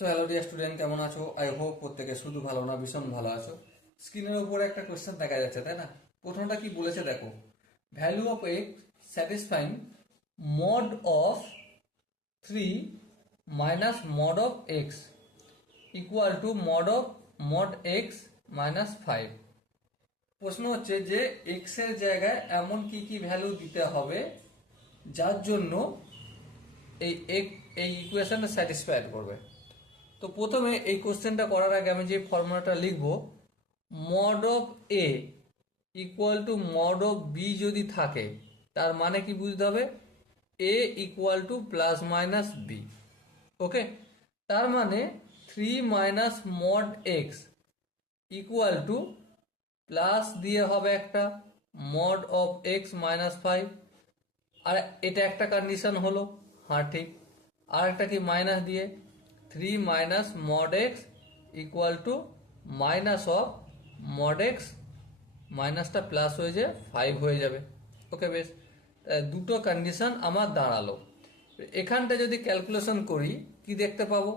So hello dear student, কেমন আছো? I hope প্রত্যেকে শুধু ভালো না ভীষণ ভালো আছো। স্ক্রিনের উপরে একটা কোয়েশ্চেন দেখা যাচ্ছে, তাই না? প্রথমটা কি বলেছে দেখো, value of x satisfying mod of 3 minus mod of x equal to mod x minus 5। প্রশ্ন হচ্ছে যে এক্স এর জায়গায় এমন কি কি ভ্যালু দিতে হবে যার জন্য এই এই ইকুয়েশনটা স্যাটিসফাইড করবে। তো প্রথমে এই কোশ্চেনটা করার আগে আমি যে ফর্মুলাটা লিখব, mod of A equal to mod of B যদি থাকে, তার মানে কি বুঝতে হবে, A equal to plus minus B. Okay, তার মানে 3 - mod x equal to plus দিয়ে হবে একটা মড অফ এক্স মাইনাস 5। আর এটা একটা কন্ডিশন হলো, হ্যাঁ ঠিক। আর একটা কি মাইনাস দিয়ে 3 - mod x equal two minus of mod x, মাইনাসটা প্লাস হয়ে যায় 5 হয়ে যাবে। ওকে, বেশ, দুটো কন্ডিশন আমার দাঁড়ালো। এখানটা যদি ক্যালকুলেশন করি কি দেখতে পাবো,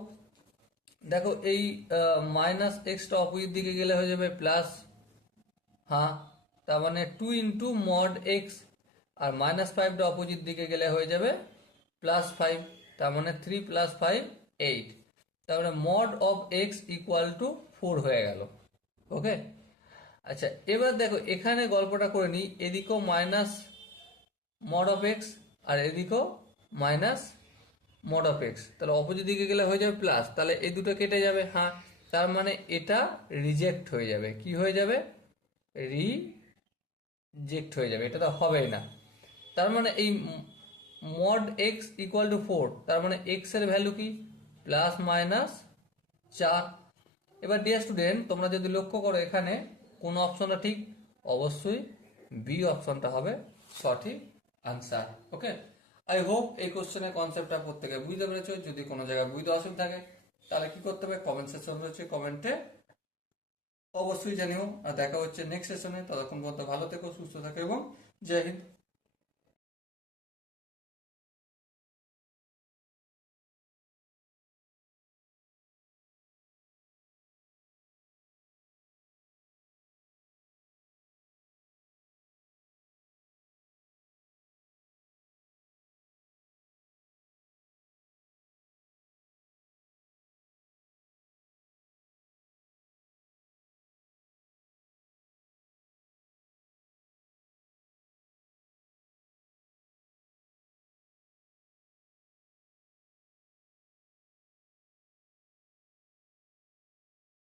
দেখো এই মাইনাস এক্সটা অপোজিট দিকে গেলে হয়ে যাবে প্লাস, হ্যাঁ, তার মানে 2 × মড এক্স, আর -5টা অপোজিট দিকে গেলে হয়ে যাবে +5, তার মানে 3 + 5 8। তার মানে mod of x equal two 4 হয়ে গেল। ওকে, আচ্ছা, এবার দেখো এখানে গল্পটা করে নিই, এদিকেও মাইনাস মড অফ এক্স আর এদিকেও মাইনাস মড অফ এক্স, তাহলে অপোজিট দিকে গেলে হয়ে যাবে প্লাস, তাহলে এই দুটো কেটে যাবে, হ্যাঁ, তার মানে এটা রিজেক্ট হয়ে যাবে। কি হয়ে যাবে? রিজেক্ট হয়ে যাবে, এটা তো হবেই না। তার মানে এই মড এক্স ইকুয়াল টু 4, তার মানে এক্স এর ভ্যালু কি, +/4। এবার ডিয়ার স্টুডেন্ট, তোমরা যদি লক্ষ্য করো এখানে কোন অপশনটা ঠিক, অবশ্যই বি অপশনটা হবে সঠিক আনসার। ওকে, আই হোপ এই কোশ্চেনের কনসেপ্টটা প্রত্যেকে বুঝতে পেরেছো। যদি কোনো জায়গায় বুঝতে অসুবিধা থাকে তাহলে কি করতে হবে, কমেন্ট সেকশন রয়েছে, কমেন্টে অবশ্যই জানিও। আর দেখা হচ্ছে নেক্সট সেশনে। ততক্ষণ পর্যন্ত ভালো থেকো, সুস্থ থাকো এবং জয় হিন্দ।